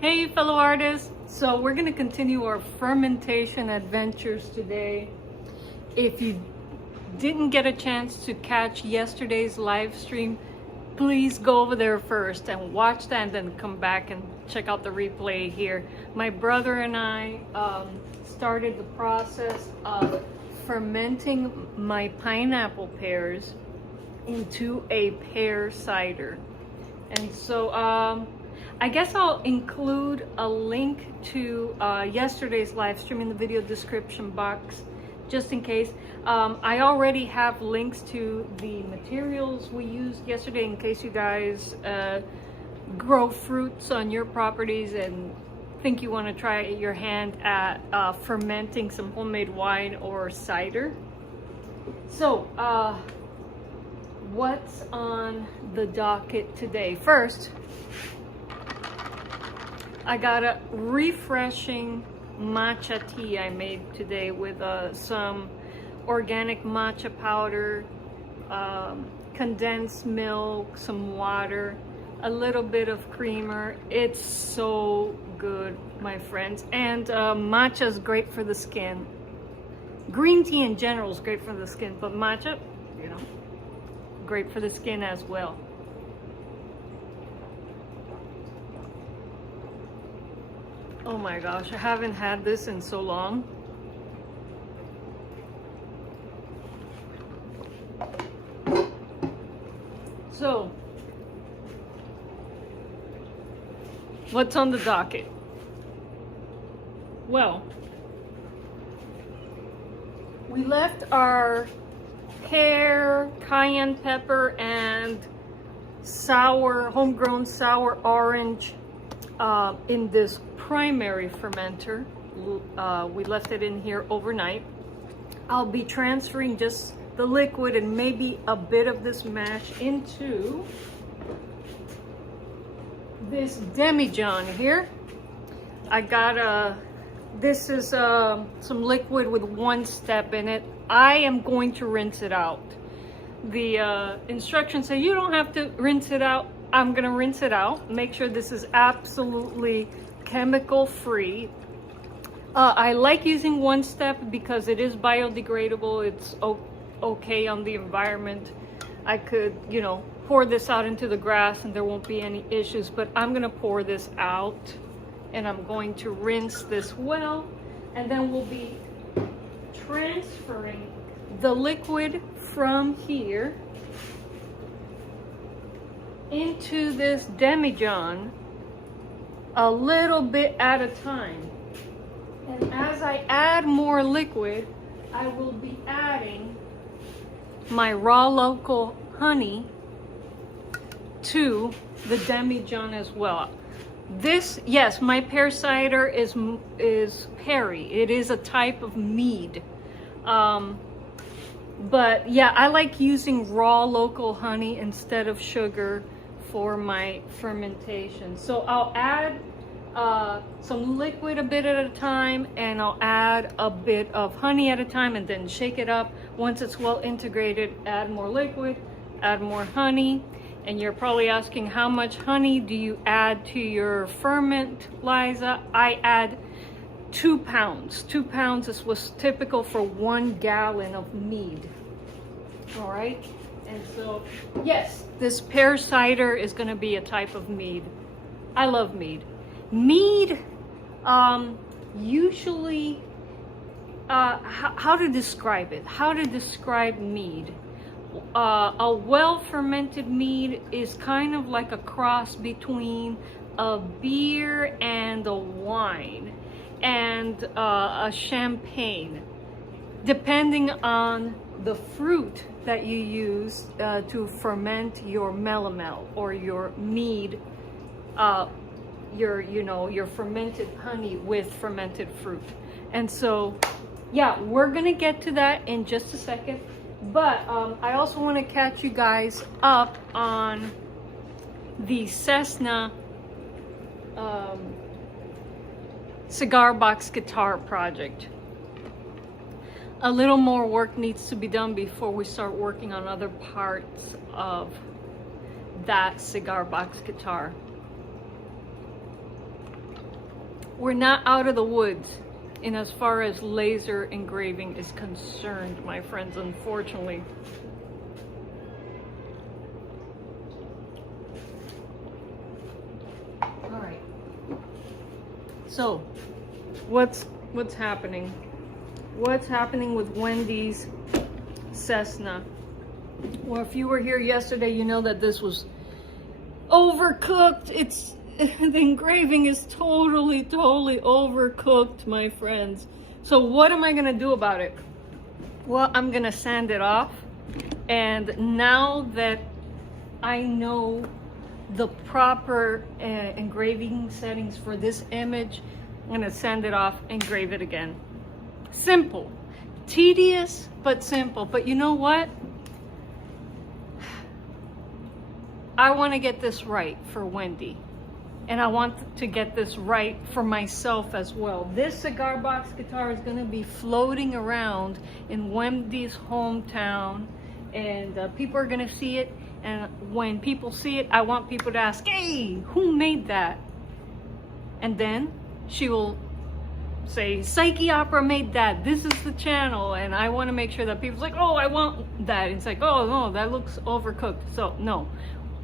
Hey fellow artists, so we're going to continue our fermentation adventures today. If you didn't get a chance to catch yesterday's live stream, please go over there first and watch that and then come back and check out the replay here. My brother and I started the process of fermenting my pineapple pears into a pear cider. And so I guess I'll include a link to yesterday's live stream in the video description box, just in case. I already have links to the materials we used yesterday in case you guys grow fruits on your properties and think you want to try your hand at fermenting some homemade wine or cider. So, what's on the docket today? First, I got a refreshing matcha tea I made today with some organic matcha powder, condensed milk, some water, a little bit of creamer. It's so good, my friends. And matcha is great for the skin. Green tea in general is great for the skin, but matcha, you know, great for the skin as well. Oh my gosh, I haven't had this in so long. So, what's on the docket? Well, we left our pear, cayenne pepper, and homegrown sour orange in this primary fermenter. We left it in here overnight. I'll be transferring just the liquid and maybe a bit of this mash into this demijohn here. I got this is some liquid with one step in it. I am going to rinse it out. The instructions say you don't have to rinse it out. I'm gonna rinse it out, make sure this is absolutely chemical free. I like using one step because it is biodegradable. It's okay on the environment. I could, you know, pour this out into the grass and there won't be any issues, but I'm gonna pour this out and I'm going to rinse this well, and then we'll be transferring the liquid from here into this demijohn a little bit at a time. And as I add more liquid, I will be adding my raw local honey to the demijohn as well. This, yes, my pear cider is perry. It is a type of mead. But yeah, I like using raw local honey instead of sugar for my fermentation. So I'll add some liquid a bit at a time, and I'll add a bit of honey at a time and then shake it up. Once it's well integrated, add more liquid, add more honey. And you're probably asking, how much honey do you add to your ferment, Liza? I add 2 pounds. 2 pounds is what's typical for 1 gallon of mead. All right. And so, yes, this pear cider is going to be a type of mead. I love mead. Mead, usually, how to describe it? How to describe mead? A well-fermented mead is kind of like a cross between a beer and a wine and a champagne, depending on the fruit that you use to ferment your melomel or your mead, your fermented honey with fermented fruit. And so, yeah, we're gonna get to that in just a second. But I also want to catch you guys up on the Cessna cigar box guitar project. A little more work needs to be done before we start working on other parts of that cigar box guitar. we're not out of the woods in as far as laser engraving is concerned, my friends, unfortunately. All right. So, what's happening? What's happening with Wendy's Cessna? Well, if you were here yesterday, you know that this was overcooked. The engraving is totally overcooked, my friends. So what am I gonna do about it? Well, I'm gonna sand it off. And now that I know the proper engraving settings for this image, I'm gonna sand it off, engrave it again. Simple, tedious, but simple. But you know what? I want to get this right for Wendy, and I want to get this right for myself as well. This cigar box guitar is going to be floating around in Wendy's hometown, and people are going to see it. And when people see it, I want people to ask, "Hey, who made that?" And then she will say, "Psyche Opera made that. This is the channel." And I want to make sure that people's like, "Oh, I want that." And it's like, "Oh no, that looks overcooked." So no.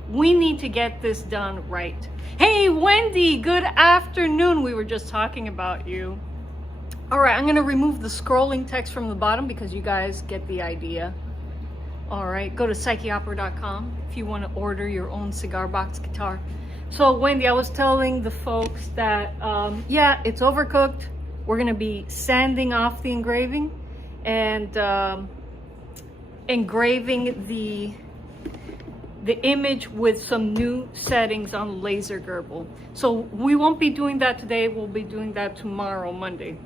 We need to get this done right. Hey, Wendy, good afternoon. We were just talking about you. All right, I'm going to remove the scrolling text from the bottom because you guys get the idea. All right, go to psycheopera.com if you want to order your own cigar box guitar. So, Wendy, I was telling the folks that, yeah, it's overcooked. We're going to be sanding off the engraving and engraving the image with some new settings on laser Gerbil. So we won't be doing that today. We'll be doing that tomorrow, Monday.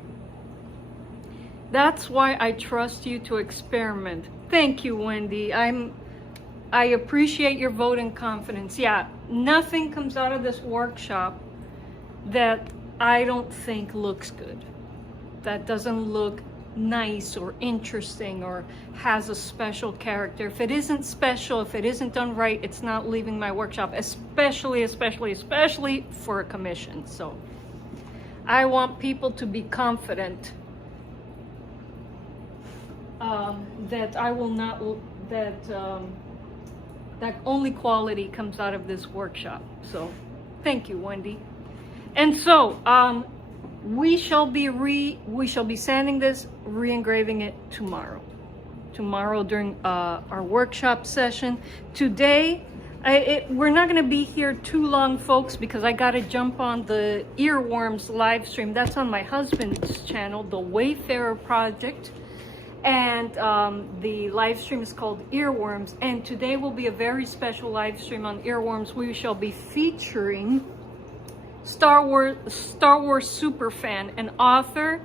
That's why I trust you to experiment. Thank you, Wendy. I appreciate your vote and confidence. Yeah, nothing comes out of this workshop that I don't think looks good. That doesn't look nice or interesting or has a special character. If it isn't special, if it isn't done right, it's not leaving my workshop, especially for a commission. So I want people to be confident that I will not, that only quality comes out of this workshop. So thank you, Wendy. And so we shall be sanding this, re-engraving it tomorrow during our workshop session. Today we're not going to be here too long, folks, because I got to jump on the earworms live stream. That's on my husband's channel, the Wayfarer Project, and the live stream is called Earworms. And today will be a very special live stream on earworms. We shall be featuring Star Wars superfan and author,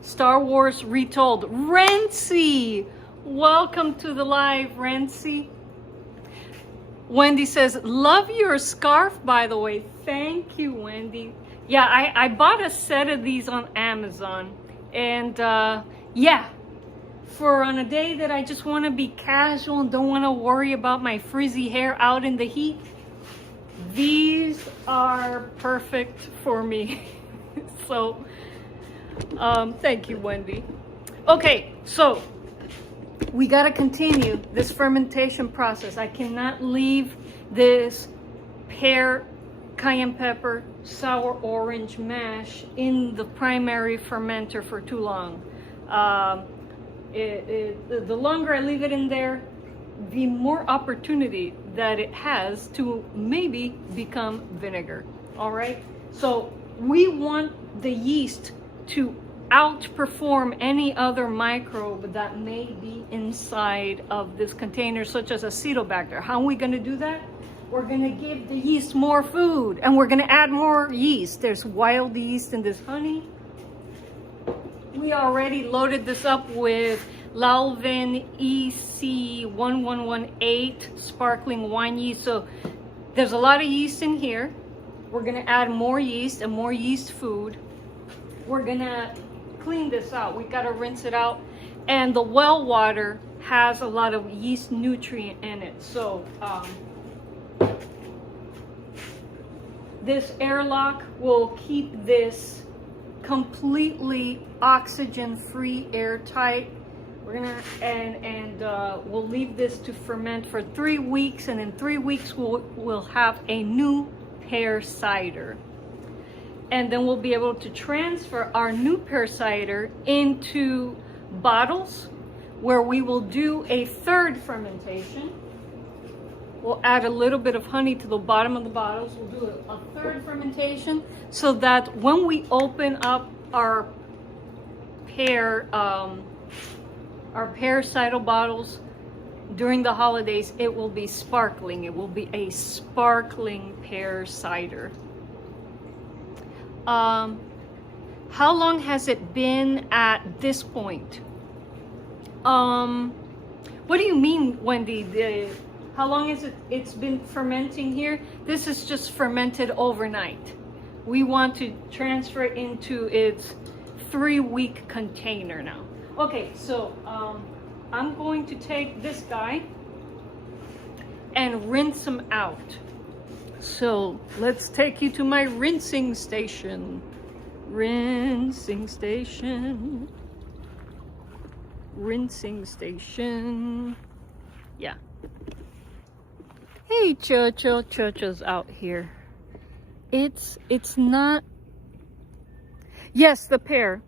Star Wars Retold, Rency. Welcome to the live, Rency. Wendy says, "Love your scarf, by the way." Thank you, Wendy. Yeah, I bought a set of these on Amazon, and yeah, for on a day that I just want to be casual and don't want to worry about my frizzy hair out in the heat, these are perfect for me. So thank you, Wendy. Okay, so we got to continue this fermentation process. I cannot leave this pear, cayenne pepper, sour orange mash in the primary fermenter for too long. The longer I leave it in there, the more opportunity that it has to maybe become vinegar. All right, so we want the yeast to outperform any other microbe that may be inside of this container, such as Acetobacter. How are we going to do that? We're going to give the yeast more food, and we're going to add more yeast. There's wild yeast in this honey. We already loaded this up with Lalvin EC1118 sparkling wine yeast. So there's a lot of yeast in here. We're going to add more yeast and more yeast food. We're going to clean this out. We got to rinse it out. And the well water has a lot of yeast nutrient in it. So This airlock will keep this completely oxygen-free, airtight. We're gonna we'll leave this to ferment for 3 weeks, and in 3 weeks we'll have a new pear cider. And then we'll be able to transfer our new pear cider into bottles where we will do a third fermentation. We'll add a little bit of honey to the bottom of the bottles. We'll do a third fermentation so that when we open up our pear cider bottles during the holidays, it will be sparkling. It will be a sparkling pear cider. How long has it been at this point? What do you mean, Wendy? How long is it's been fermenting here? This is just fermented overnight. We want to transfer it into its 3-week container now. Okay, so I'm going to take this guy and rinse him out. So let's take you to my rinsing station. Rinsing station. Rinsing station. Yeah. Hey, Chocho's out here. It's not. Yes, the pear.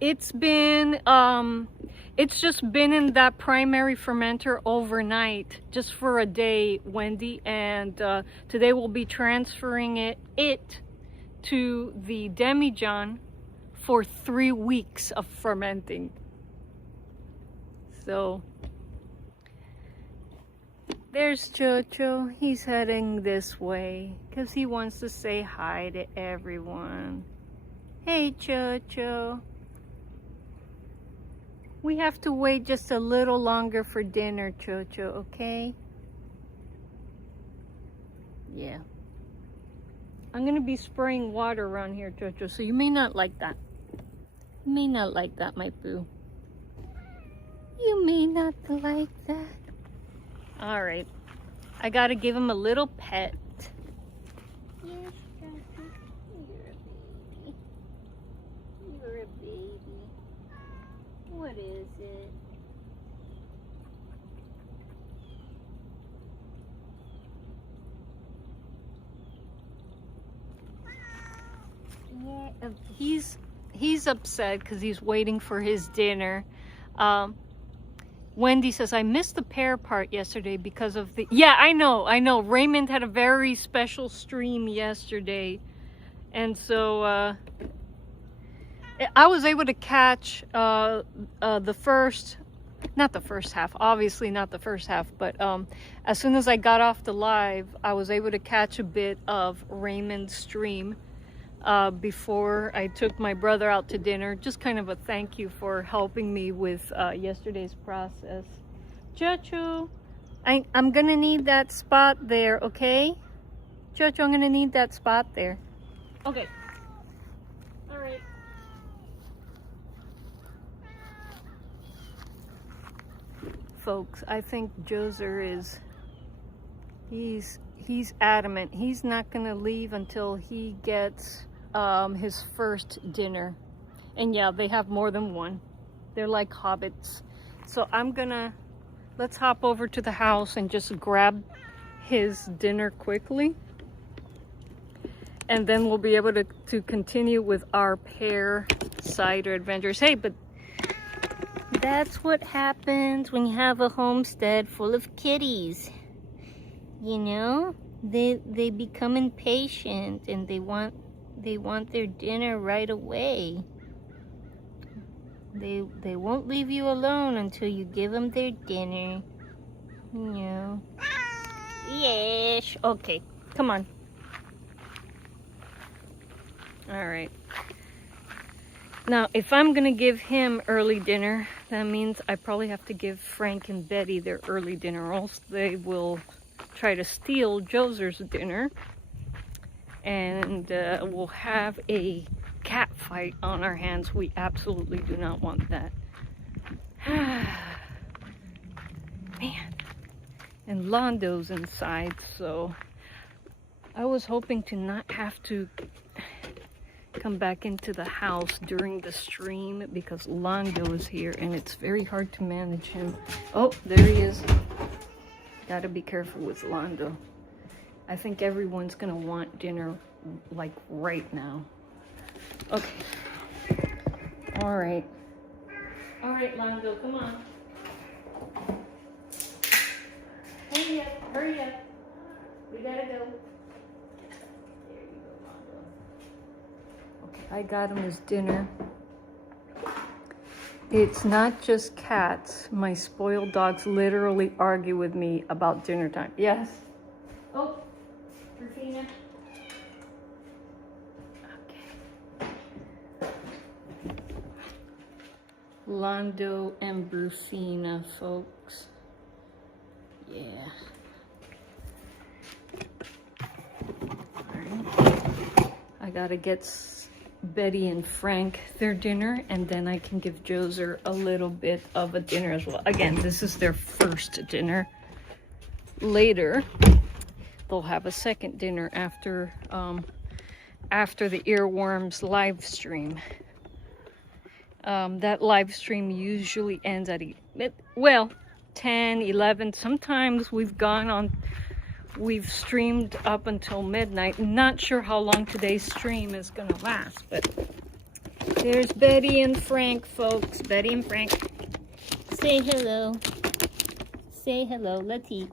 It's been it's just been in that primary fermenter overnight, just for a day, Wendy, and today we'll be transferring it to the demijohn for 3 weeks of fermenting. So there's Chocho. He's heading this way because he wants to say hi to everyone. Hey, Chocho. We have to wait just a little longer for dinner, Chocho, okay? Yeah. I'm gonna be spraying water around here, Chocho, so you may not like that. You may not like that, my boo. You may not like that. All right. I gotta give him a little pet. Yes, Chocho. You're a baby. You're a baby. What is it? Yeah, he's upset because he's waiting for his dinner. Wendy says, I missed the pear part yesterday because of the... Yeah, I know. Raymond had a very special stream yesterday. And so I was able to catch the first... Not the first half, obviously not the first half, but as soon as I got off the live, I was able to catch a bit of Raymond's stream before I took my brother out to dinner. Just kind of a thank you for helping me with yesterday's process. Chocho, I'm gonna need that spot there, okay? Chocho, I'm gonna need that spot there. Okay. All right. Folks, I think Joser is, he's adamant. He's not gonna leave until he gets his first dinner. And yeah, they have more than one. They're like hobbits. So let's hop over to the house and just grab his dinner quickly. And then we'll be able to continue with our pear cider adventures. Hey, but that's what happens when you have a homestead full of kitties. You know, they become impatient and they want their dinner right away. They won't leave you alone until you give them their dinner. You know. Yes. Okay. Come on. All right. Now, if I'm gonna give him early dinner, that means I probably have to give Frank and Betty their early dinner, or else they will try to steal Joser's dinner, and we'll have a cat fight on our hands. We absolutely do not want that. Man. And Londo's inside, so I was hoping to not have to come back into the house during the stream because Londo is here and it's very hard to manage him. Oh, there he is. Gotta be careful with Londo. I think everyone's gonna want dinner like right now. Okay. All right. All right, Londo, come on. Hurry up, hurry up. We gotta go. There you go, Londo. Okay, I got him his dinner. It's not just cats. My spoiled dogs literally argue with me about dinner time. Yes? Oh, Rufina. Okay. Londo and Rufina, folks. Yeah. Alright. I gotta get Betty and Frank their dinner, and then I can give Joser a little bit of a dinner as well. Again, this is their first dinner. Later, they'll have a second dinner after the earworms live stream. That live stream usually ends at 10, 11. Sometimes we've streamed up until midnight. Not sure how long today's stream is gonna last, but there's Betty and Frank, folks. Betty and Frank. Say hello. Say hello. Let's eat.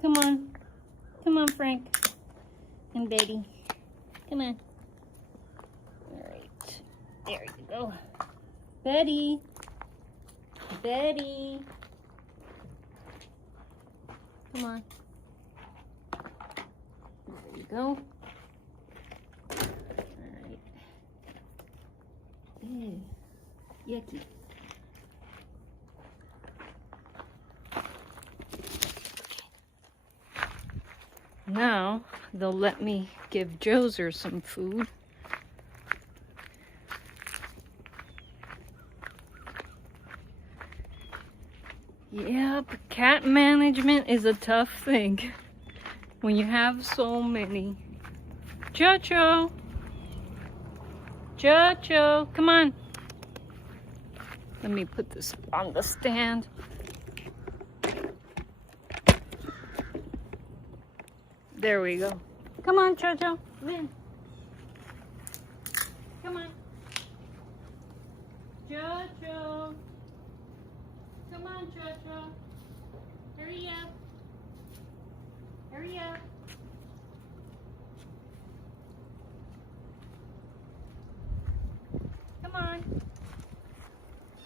Come on. Come on, Frank. And Betty. Come on. All right. There you go. Betty. Betty. Come on. There you go. Alright. Ew. Yucky. Now they'll let me give Joser some food. Yep, cat management is a tough thing when you have so many. Jojo! Jojo, come on. Let me put this on the stand. There we go. Come on, Jojo. Lynn. Come on. Jojo. Come on, Jojo. Hurry up. Hurry up. Come on.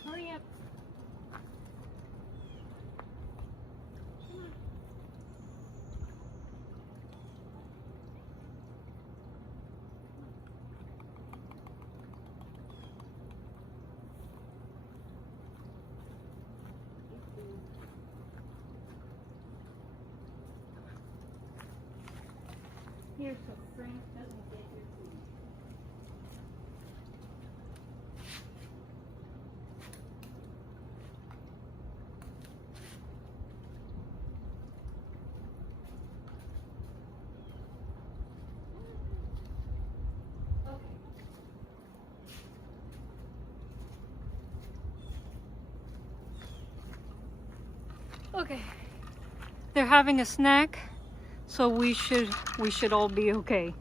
Hurry up. Come on. Here, so Frank doesn't get your food. Okay. They're having a snack. So we should all be okay.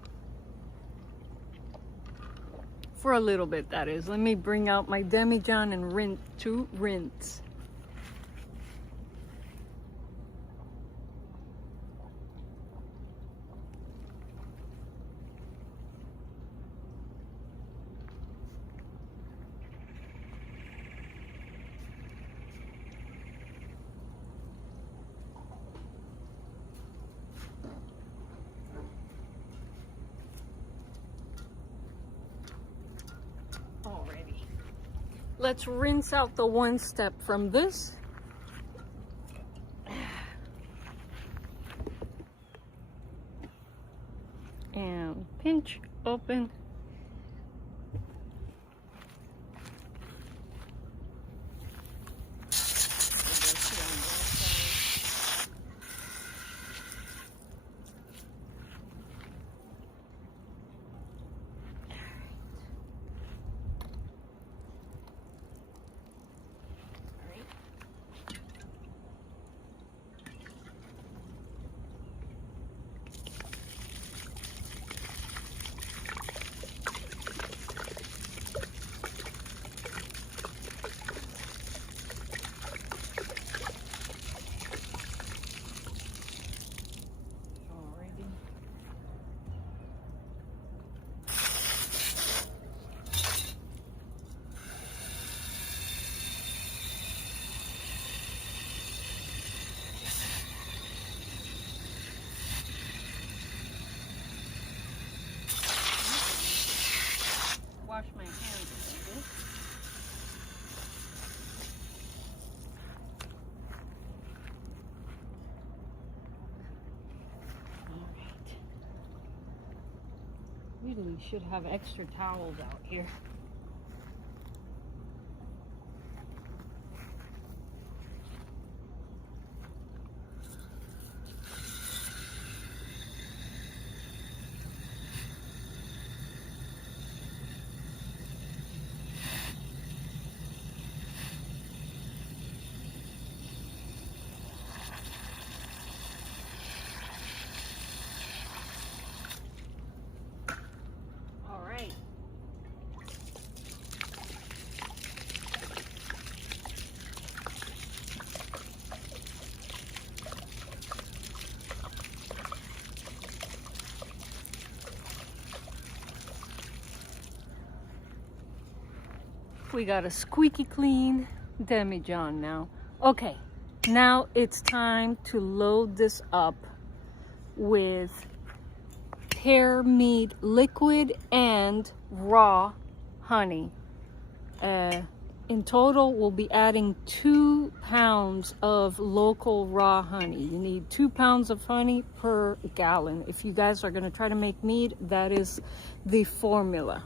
For a little bit, that is. Let me bring out my demijohn and rinse. Let's rinse out the one step from this. And pinch, open. really should have extra towels out here. We got a squeaky clean demijohn now. Okay, now it's time to load this up with pear mead liquid and raw honey. In total, we'll be adding 2 pounds of local raw honey. You need 2 pounds of honey per gallon. If you guys are gonna try to make mead, that is the formula.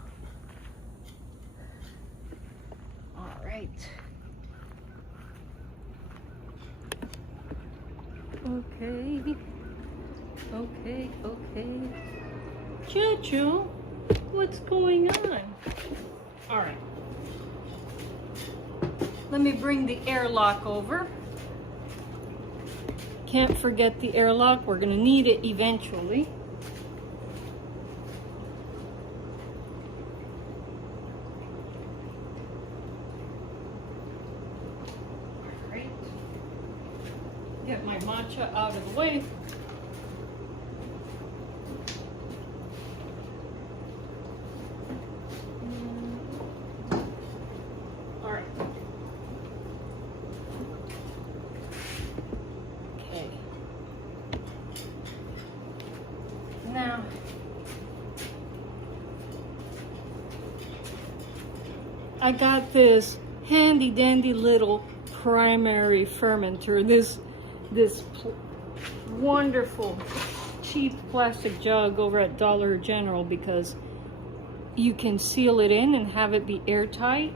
Okay. Choo-choo, what's going on? All right. Let me bring the airlock over. Can't forget the airlock. We're gonna need it eventually. Get my matcha out of the way. All right. Okay. Now, I got this handy dandy little primary fermenter. This wonderful cheap plastic jug over at Dollar General, because you can seal it in and have it be airtight.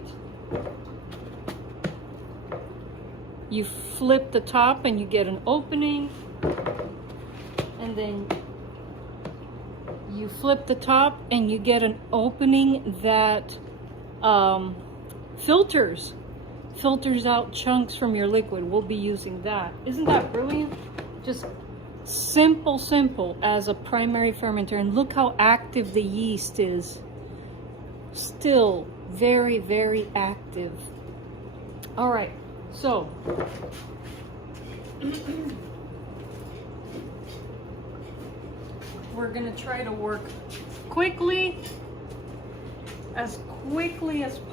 You flip the top and you get an opening, and then you flip the top and you get an opening that filters out chunks from your liquid. We'll be using that. Isn't that brilliant? Just simple as a primary fermenter. And look how active the yeast is. Still very, very active. All right, so we're gonna try to work quickly as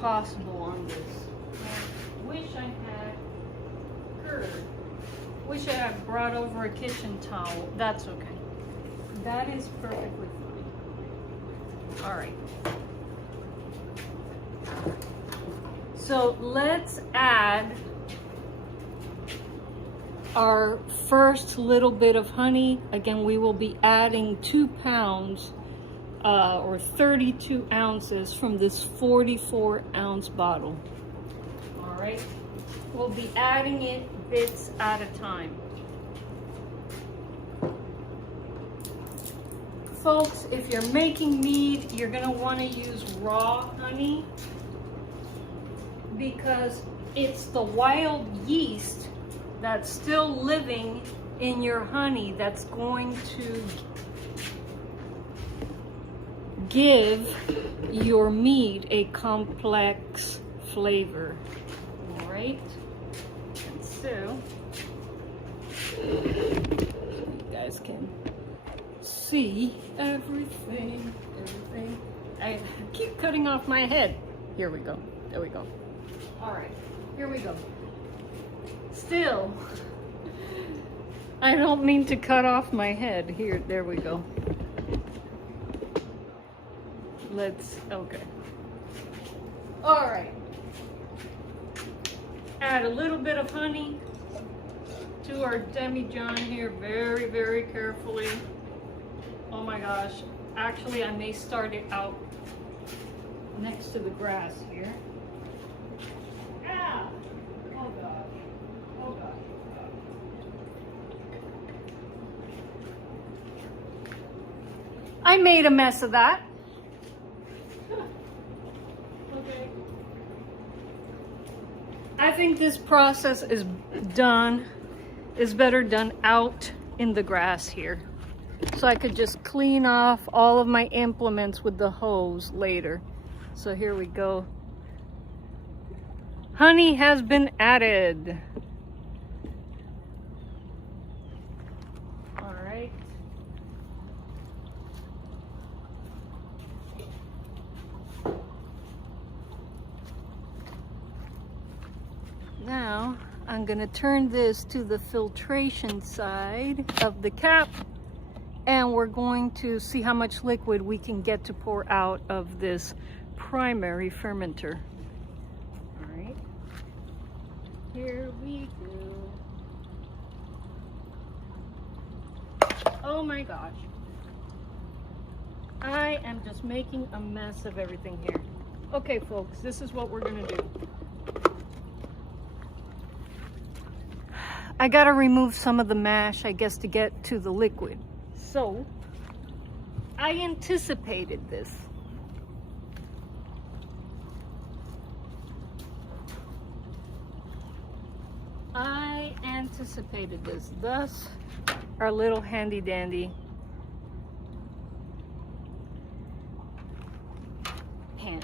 possible on this. Wish I had curd. Wish I had brought over a kitchen towel. That's okay. That is perfectly fine. All right. So let's add our first little bit of honey. Again, we will be adding 2 pounds or 32 ounces from this 44-ounce bottle. All right, we'll be adding it bits at a time. Folks, if you're making mead, you're gonna wanna use raw honey, because it's the wild yeast that's still living in your honey that's going to give your mead a complex flavor. All right, and so you guys can see everything. I keep cutting off my head. Here we go. There we go. All right, here we go. Still, I don't mean to cut off my head. Here, there we go. Okay. All right. Add a little bit of honey to our demijohn here, very, very carefully. Oh my gosh. Actually, I may start it out next to the grass here. Ah! Oh gosh. Oh gosh. I made a mess of that. Okay. I think this process is better done out in the grass here. So I could just clean off all of my implements with the hose later. So here we go. Honey has been added. All right. Now I'm gonna turn this to the filtration side of the cap, and we're going to see how much liquid we can get to pour out of this primary fermenter. All right, here we go. Oh my gosh. I am just making a mess of everything here. Okay, folks, this is what we're gonna do. I gotta remove some of the mash, I guess, to get to the liquid. So, I anticipated this. I anticipated this. Thus, our little handy dandy pan.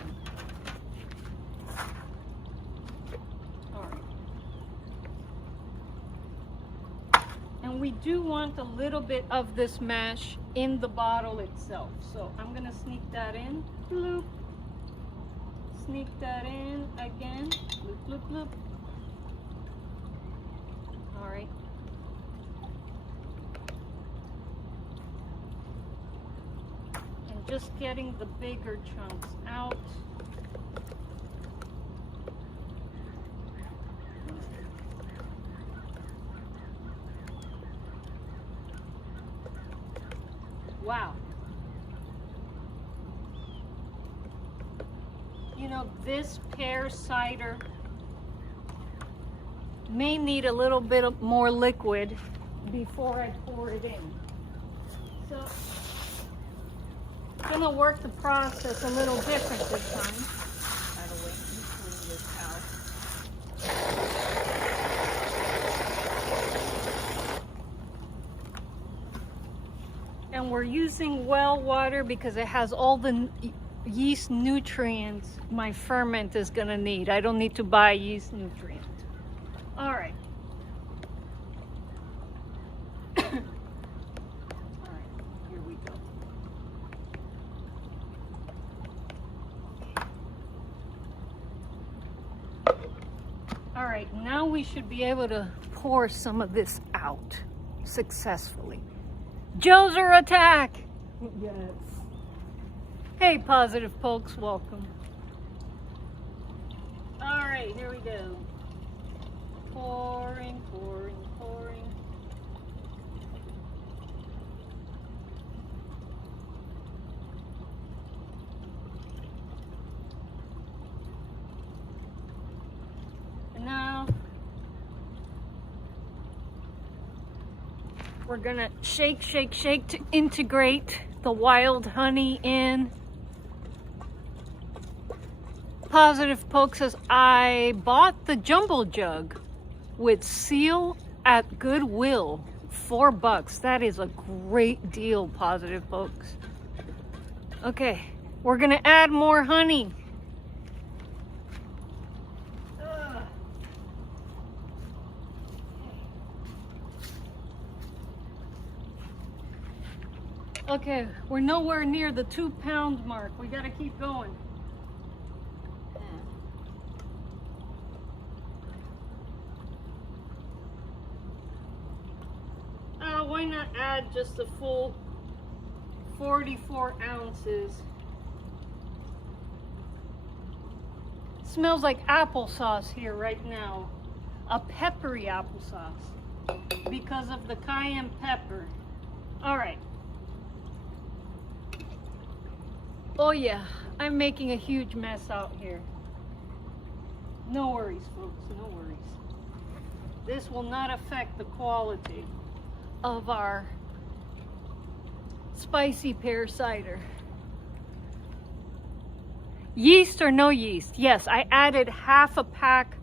And we do want a little bit of this mash in the bottle itself. So I'm gonna sneak that in. Bloop. Sneak that in again. Bloop, bloop, bloop. All right. And just getting the bigger chunks out. Wow. You know, this pear cider may need a little bit more liquid before I pour it in. So I'm gonna work the process a little different this time. By the way, let me clean this out. And we're using well water because it has all the yeast nutrients my ferment is gonna need. I don't need to buy yeast nutrients. All right. All right, here we go. All right, now we should be able to pour some of this out successfully. Joser attack! Yes. Hey, Positive folks, welcome. All right, here we go. Pouring, pouring, pouring. And now we're gonna shake, shake, shake to integrate the wild honey in. Positive Poke says, I bought the jumbo jug with seal at Goodwill, $4. That is a great deal, Positive Folks. Okay, we're gonna add more honey. Okay, we're nowhere near the 2-pound mark. We gotta keep going. Why not add just a full 44 ounces? Smells like applesauce here right now. A peppery applesauce because of the cayenne pepper. All right. Oh yeah, I'm making a huge mess out here. No worries, folks, no worries. This will not affect the quality of our spicy pear cider. Yeast or no yeast? Yes, I added half a pack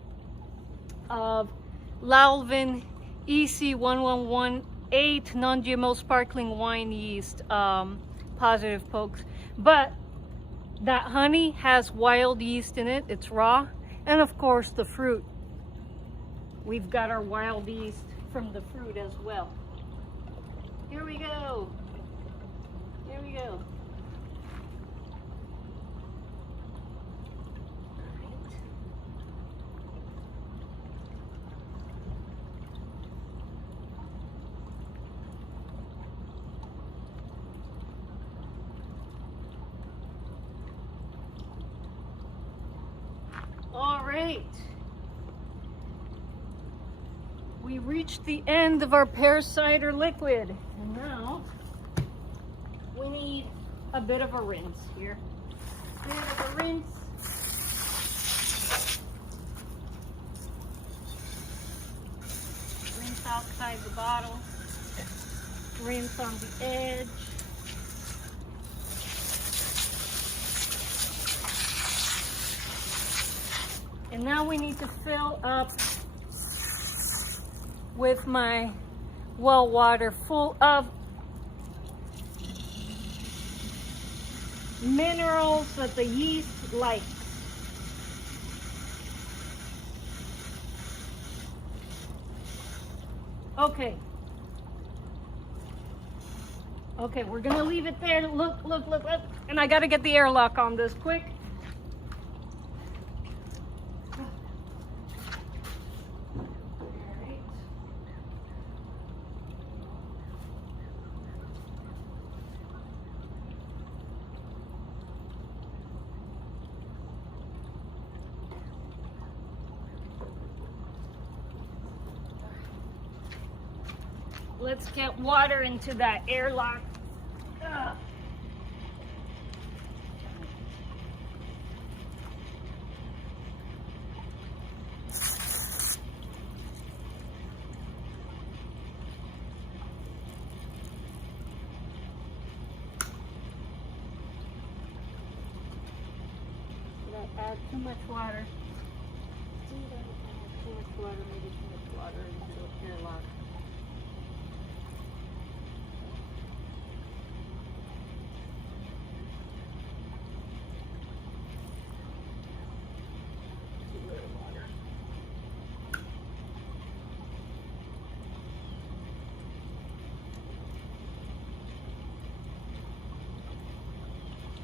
of Lalvin EC1118 non-GMO sparkling wine yeast, positive pokes. But that honey has wild yeast in it, it's raw. And of course the fruit. We've got our wild yeast from the fruit as well. Here we go. Here we go. All right. We reached the end of our pear cider liquid. And now we need a bit of a rinse here. Bit of a rinse. Rinse outside the bottle. Rinse on the edge. And now we need to fill up with my well water full of minerals that the yeast likes. Okay. Okay, we're gonna leave it there. Look, look, look, look. And I gotta get the airlock on this quick. Let's get water into that airlock. Ugh. Did I add too much water? Too much water, maybe too much water into the airlock.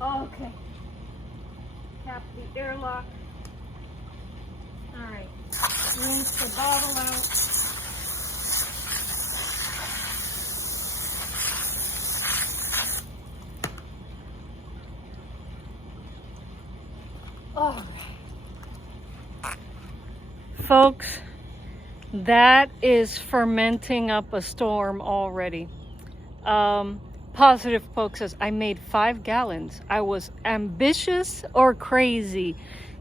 Okay, cap the airlock. All right, rinse the bottle out. All right. Folks, that is fermenting up a storm already. Positive Poke says, I made 5 gallons. I was ambitious or crazy.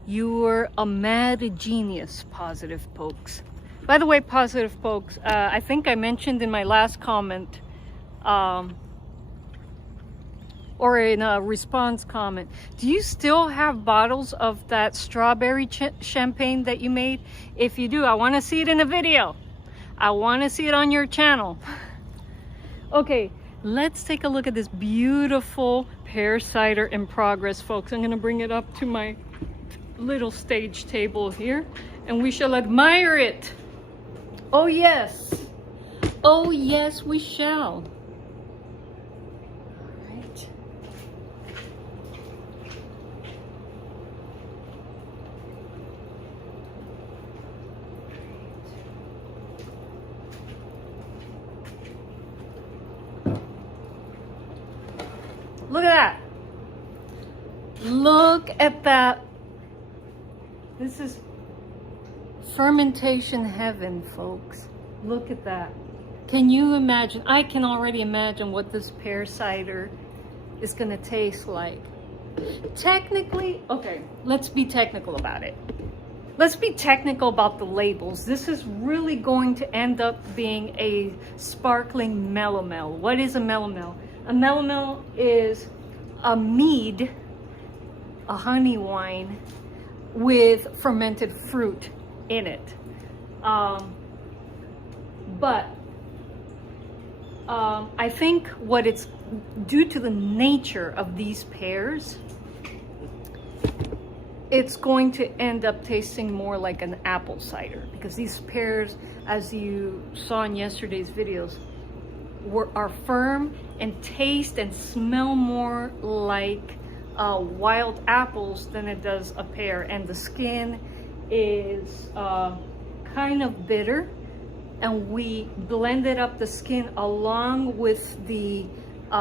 You were a mad genius, Positive Pokes. By the way, Positive Pokes, I think I mentioned in my last comment, or in a response comment, do you still have bottles of that strawberry champagne that you made? If you do, I want to see it in a video. I want to see it on your channel. Okay. Let's take a look at this beautiful pear cider in progress, folks. I'm going to bring it up to my little stage table here, and we shall admire it. Oh yes. Oh yes, we shall. All right. Look at that. Look at that. This is fermentation heaven, folks. Look at that. Can you imagine? I can already imagine what this pear cider is going to taste like. Technically, okay, let's be technical about it. Let's be technical about the labels. This is really going to end up being a sparkling melomel. What is a melomel? A melomel is a mead, a honey wine with fermented fruit in it. But I think what it's due to the nature of these pears, it's going to end up tasting more like an apple cider, because these pears, as you saw in yesterday's videos, are firm and taste and smell more like wild apples than it does a pear, and the skin is kind of bitter, and we blended up the skin along with the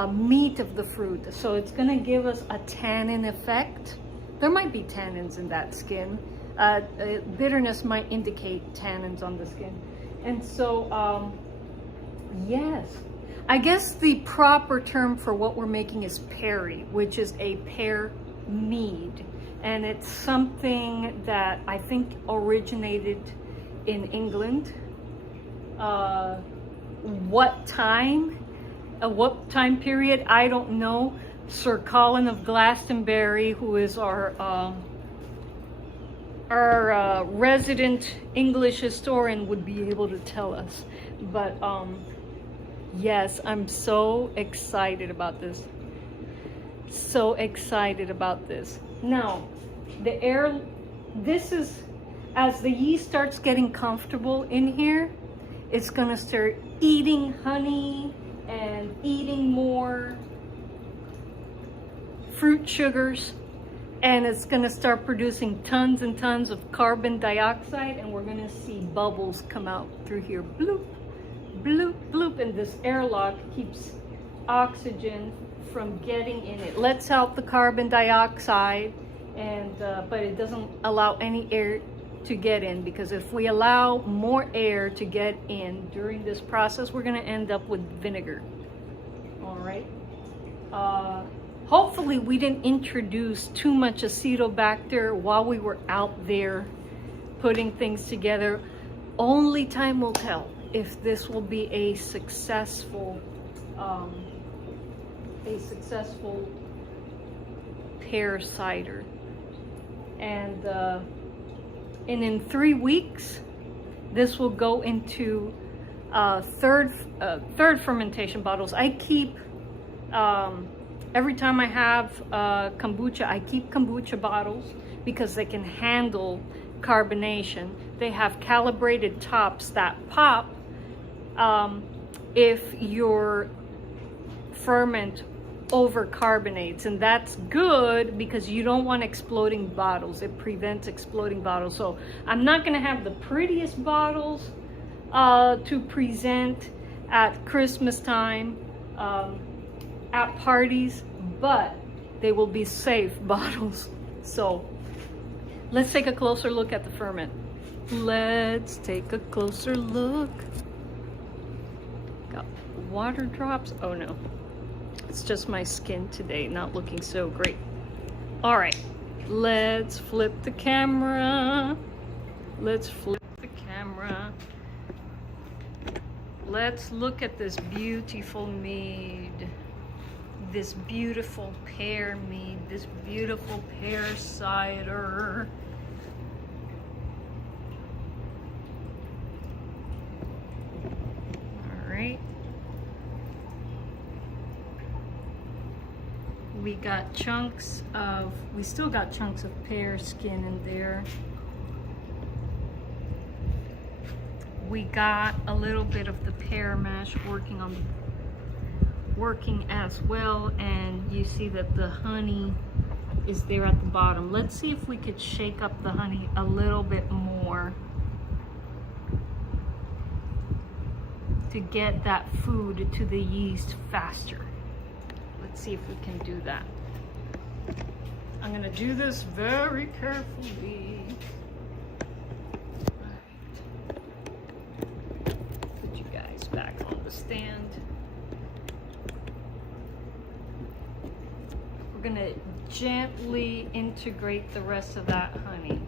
meat of the fruit, so it's going to give us a tannin effect. There might be tannins in that skin. Bitterness might indicate tannins on the skin. And so, yes. I guess the proper term for what we're making is perry, which is a pear mead. And it's something that I think originated in England. What time period, I don't know. Sir Colin of Glastonbury, who is our resident English historian, would be able to tell us. But yes, I'm so excited about this. So excited about this. Now, this is, as the yeast starts getting comfortable in here, it's gonna start eating honey and eating more fruit sugars, and it's going to start producing tons and tons of carbon dioxide, and we're going to see bubbles come out through here, bloop, bloop, bloop, and this airlock keeps oxygen from getting in. It lets out the carbon dioxide, and but it doesn't allow any air to get in, because if we allow more air to get in during this process, we're going to end up with vinegar. All right. Hopefully we didn't introduce too much acetobacter while we were out there putting things together. Only time will tell if this will be a successful pear cider. And in 3 weeks, this will go into third fermentation bottles. I keep every time I have kombucha, I keep kombucha bottles because they can handle carbonation. They have calibrated tops that pop if your ferment over carbonates, and that's good because you don't want exploding bottles. It prevents exploding bottles. So I'm not going to have the prettiest bottles to present at Christmas time, at parties, but they will be safe bottles. So let's take a closer look at the ferment. Let's take a closer look. Got water drops. Oh no, it's just my skin today, not looking so great. All right, let's flip the camera. Let's flip the camera. Let's look at this beautiful mead. This beautiful pear mead, this beautiful pear cider. All right. We still got chunks of pear skin in there. We got a little bit of the pear mash working as well, and you see that the honey is there at the bottom. Let's see if we could shake up the honey a little bit more to get that food to the yeast faster. Let's see if we can do that. I'm gonna do this very carefully. Put you guys back on the stand. We're gonna gently integrate the rest of that honey.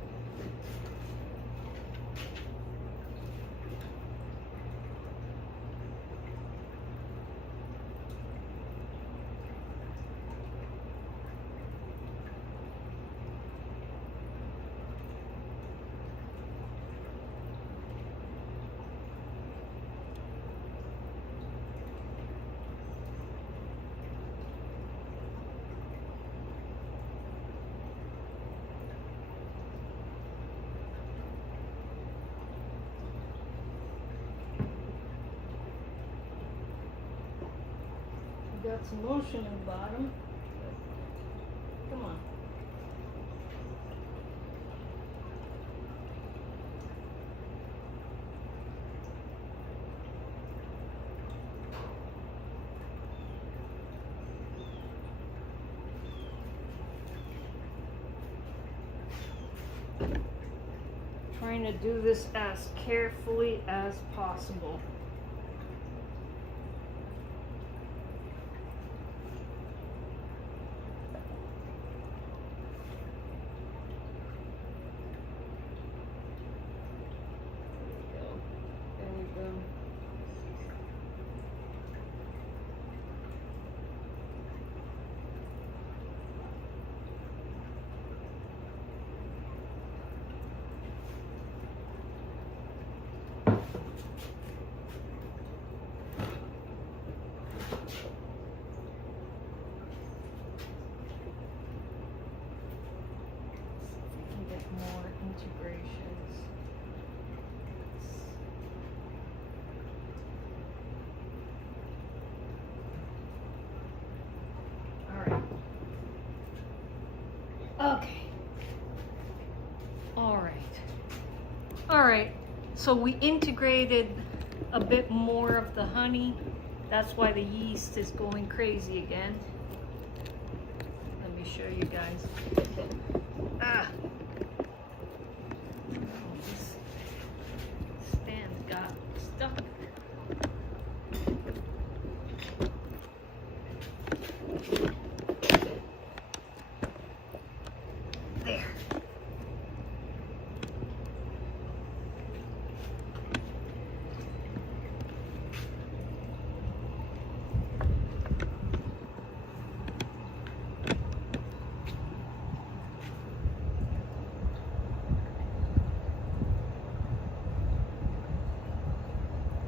Got some motion in the bottom. Come on. Trying to do this as carefully as possible. More integrations. All right. Okay. All right. All right. So we integrated a bit more of the honey. That's why the yeast is going crazy again. Let me show you guys. Ah.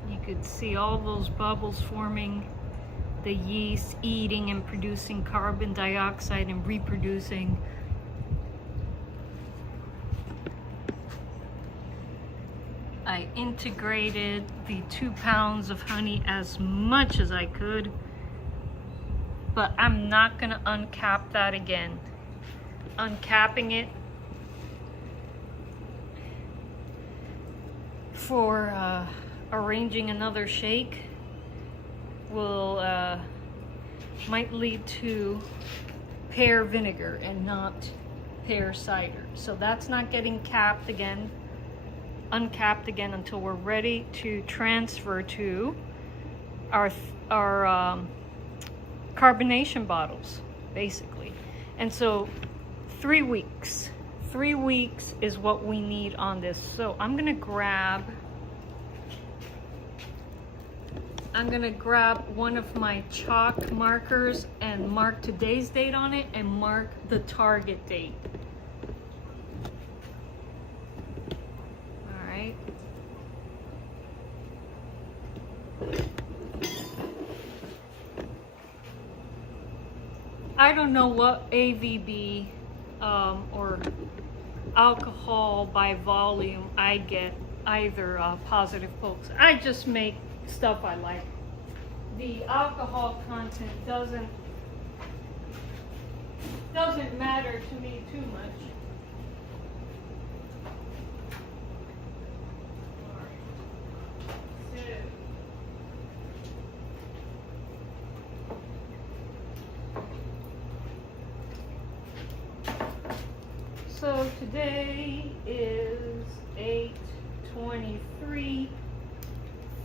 You could see all those bubbles forming, the yeast eating and producing carbon dioxide and reproducing. I integrated the 2 pounds of honey as much as I could, but I'm not gonna uncap that again. Uncapping it for arranging another shake will might lead to pear vinegar and not pear cider. So that's not getting capped again, uncapped again until we're ready to transfer to our carbonation bottles, basically. And so 3 weeks. 3 weeks is what we need on this. So I'm gonna grab one of my chalk markers and mark today's date on it and mark the target date. All right. I don't know what AVB or alcohol by volume I get either positive pokes. I just make stuff I like. The alcohol content doesn't matter to me too much. So today is 8/23.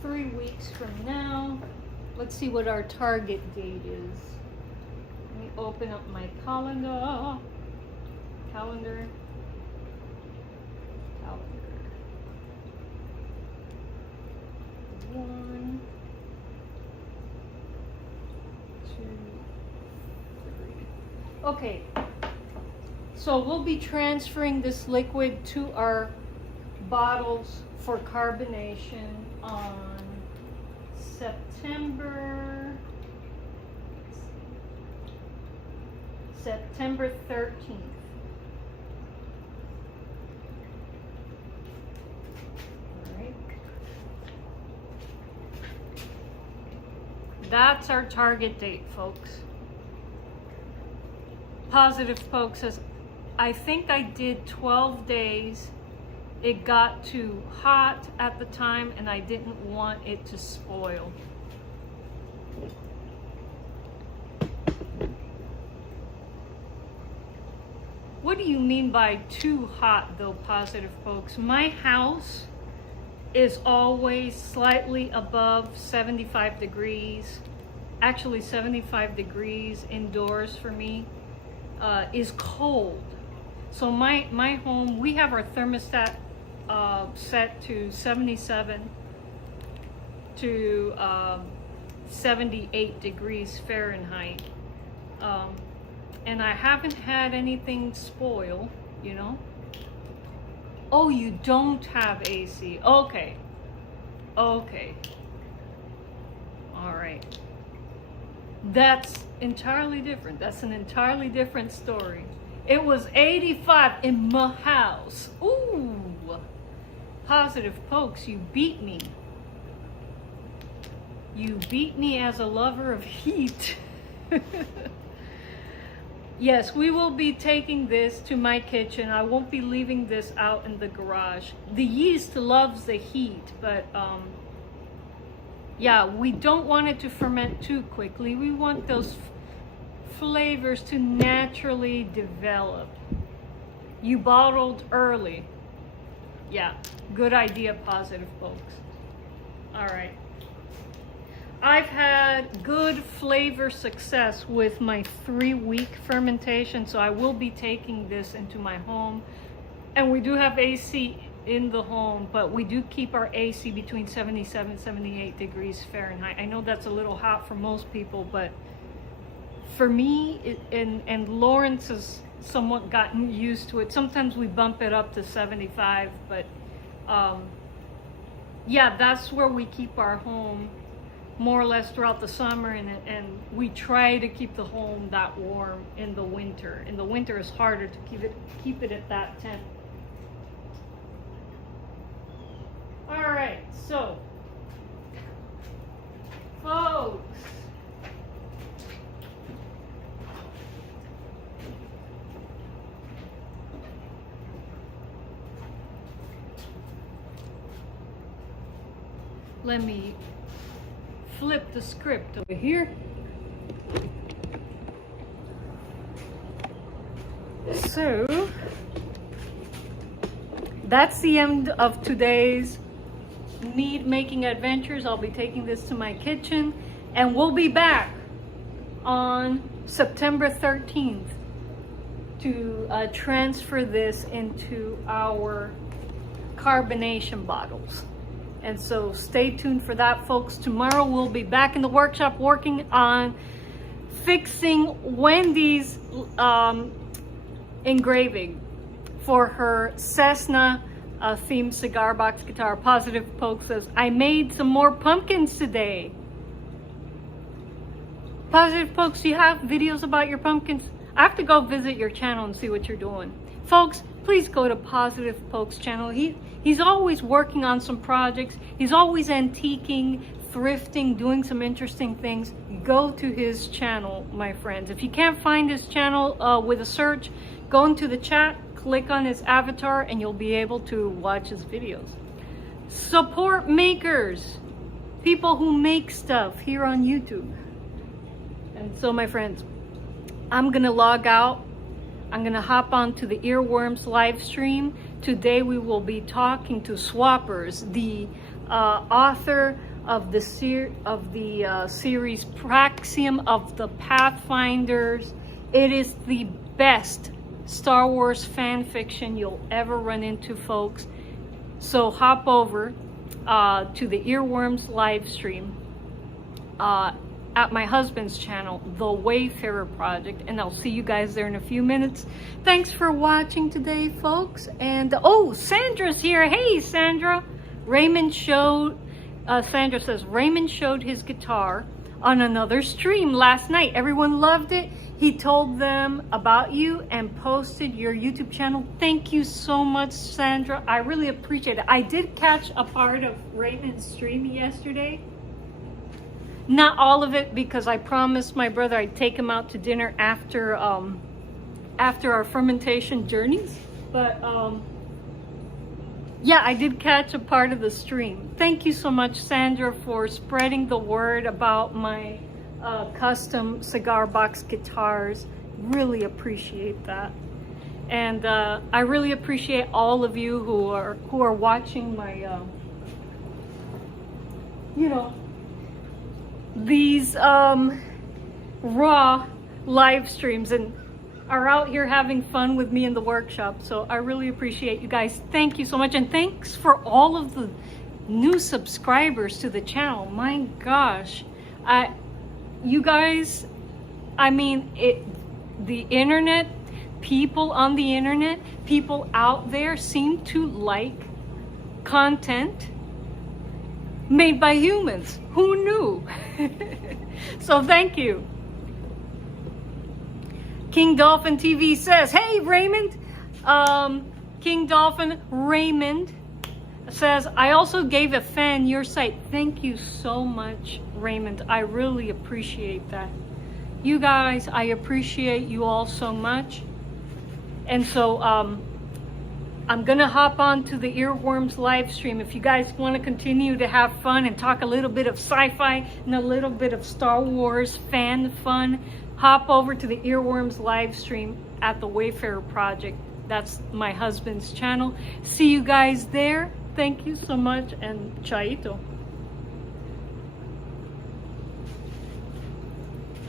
3 weeks from now, let's see what our target date is. Let me open up my calendar. Calendar. 1, 2, 3. Okay, so we'll be transferring this liquid to our bottles for carbonation on September 13th. That's our target date, folks. Positive Poke says, I think I did 12 days. It got too hot at the time and I didn't want it to spoil. What do you mean by too hot though, Positive Pokes? My house is always slightly above 75 degrees. Actually 75 degrees indoors for me is cold. So my home, we have our thermostat set to 77 to 78 degrees Fahrenheit. And I haven't had anything spoil, you know. Oh, you don't have AC. Okay. Okay. All right. That's entirely different. That's an entirely different story. It was 85 in my house. Ooh. Positive Pokes, you beat me. You beat me as a lover of heat. Yes, we will be taking this to my kitchen. I won't be leaving this out in the garage. The yeast loves the heat, but yeah, we don't want it to ferment too quickly. We want those flavors to naturally develop. You bottled early. Yeah, good idea, Positive Folks. All right. I've had good flavor success with my 3-week fermentation, so I will be taking this into my home. And we do have AC in the home, but we do keep our AC between 77 and 78 degrees Fahrenheit. I know that's a little hot for most people, but for me, and Lawrence has somewhat gotten used to it. Sometimes we bump it up to 75, but yeah, that's where we keep our home more or less throughout the summer, and we try to keep the home that warm in the winter. In the winter it's harder to keep it at that temp. All right, so folks, let me flip the script over here. So that's the end of today's mead making adventures. I'll be taking this to my kitchen, and we'll be back on September 13th to transfer this into our carbonation bottles. And so stay tuned for that, folks. Tomorrow we'll be back in the workshop working on fixing Wendy's engraving for her Cessna themed cigar box guitar. Positive Poke says, I made some more pumpkins today. Positive Pokes, do you have videos about your pumpkins? I have to go visit your channel and see what you're doing. Folks, please go to Positive Poke's channel. He's always working on some projects. He's always antiquing, thrifting, doing some interesting things. Go to his channel, my friends. If you can't find his channel with a search, go into the chat, click on his avatar, and you'll be able to watch his videos. Support makers, people who make stuff here on YouTube. And so, my friends, I'm gonna log out. I'm gonna hop onto the Earworms live stream. Today we will be talking to Swappers, the author of the series Praxium of the Pathfinders. It is the best Star Wars fan fiction you'll ever run into, folks. So hop over to the Earworms live stream at my husband's channel, The Wayfarer Project, and I'll see you guys there in a few minutes. Thanks for watching today, folks. And oh, Sandra's here. Hey, Sandra. Sandra says Raymond showed his guitar on another stream last night. Everyone loved it. He told them about you and posted your YouTube channel. Thank you so much, Sandra. I really appreciate it. I did catch a part of Raymond's stream yesterday. Not all of it, because I promised my brother I'd take him out to dinner after our fermentation journeys. But yeah, I did catch a part of the stream. Thank you so much, Sandra, for spreading the word about my custom cigar box guitars. Really appreciate that. And I really appreciate all of you who are watching my you know, these raw live streams and are out here having fun with me in the workshop. So I really appreciate you guys. Thank you so much. And thanks for all of the new subscribers to the channel. My gosh, you guys, I mean, the internet, people on the internet, people out there seem to like content made by humans. Who knew? So thank you. King Dolphin TV says, hey, Raymond. King Dolphin Raymond says, I also gave a fan your site. Thank you so much, Raymond. I really appreciate that. You guys, I appreciate you all so much. And so I'm gonna hop on to the Earworms live stream. If you guys want to continue to have fun and talk a little bit of sci-fi and a little bit of Star Wars fan fun, hop over to the Earworms live stream at the Wayfarer Project. That's my husband's channel. See you guys there. Thank you so much, and chaito.